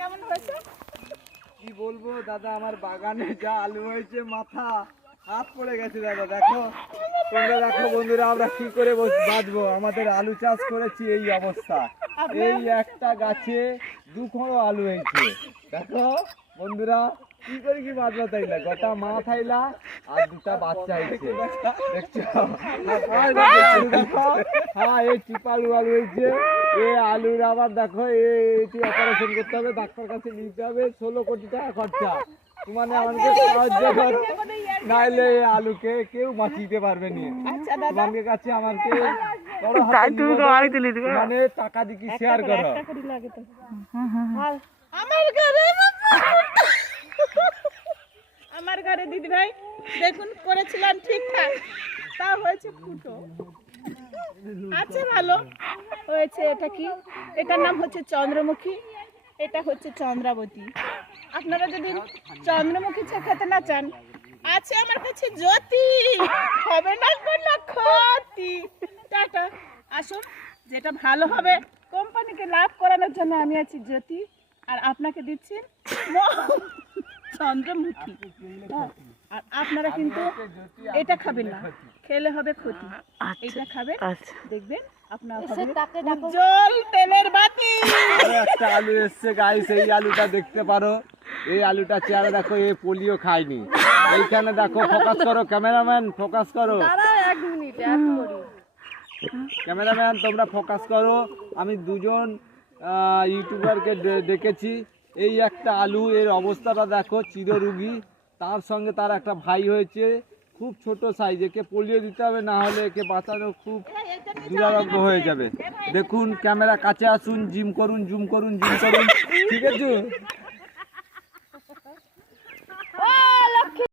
কেমন হয়েছে? কি বলবো দাদা, আমার বাগানে যা আলু হয়েছে মাথা হাত পড়ে গেছে দাদা। দেখো তোমরা, দেখো বন্ধুরা, আমরা কি করে বাঁচবো? আমাদের আলু চাষ করেছি এই অবস্থা। এই একটা গাছে 2 খড় আলু হয়েছে। দেখো বন্ধুরা, কি করে কি বাঁচবো? তাইলা গোটা মা থাইলা আর 2টা বাচ্চা হয়েছে, দেখছো? হ্যাঁ, এই চিপালু আলু হয়েছে। এই আলুর আবার দেখো এটি অপারেশন করতে হবে, ডাক্তার কাছে নিতে হবে, 16 কোটি টাকা খরচা। মানে আমাকে সাহায্য কর, নাইলে এই আলুকে কেউ বাঁচিতে পারবে না। তোমাদের কাছে আমাকে মানে টাকা দিয়ে শেয়ার করো। আমার ঘরে দিদি ভাই দেখুন করেছিলাম ঠিকঠাক, তা হয়েছে ফুটো। আচ্ছা ভালো হয়েছে। এটা কি? এটার নাম হচ্ছে চন্দ্রমুখী, এটা হচ্ছে চন্দ্রাবতী। আপনারা যদি চন্দ্রমুখী চা খেতে না চান, আছে আমার কাছে জ্যোতি, হবে না কোনো ক্ষতি। টাটা, আসুন, যেটা ভালো হবে কোম্পানিকে লাভ করানোর জন্য আমি আছি জ্যোতি, আর আপনাকে দিচ্ছি চন্দ্রমুখী। আর আপনারা কিন্তু এটা খাবেন না, খেলে হবে ক্ষতি। এটা খাবেন, দেখবেন আপনার উজ্জ্বল তেলের বাতি। একটা আলু এসছে গাইস, এই আলুটা দেখতে পারো। এই আলুটা চেহারা দেখো, এই পোলিও খায়নি। এইখানে দেখো, ফোকাস করো ক্যামেরাম্যান, ফোকাস করো। ক্যামেরাম্যান তোমরা ফোকাস করো। আমি 2জন ইউটিউবারকে দেখেছি। এই একটা আলু, এর অবস্থাটা দেখো, চিররোগী। তার সঙ্গে তার একটা ভাই হয়েছে খুব ছোট সাইজ। একে পোলিও দিতে হবে, না হলে একে বাঁচানো খুব দুরারোগ্য হয়ে যাবে। দেখুন, ক্যামেরা কাছে আসুন, জিম করুন, জুম করুন, ঠিক আছে?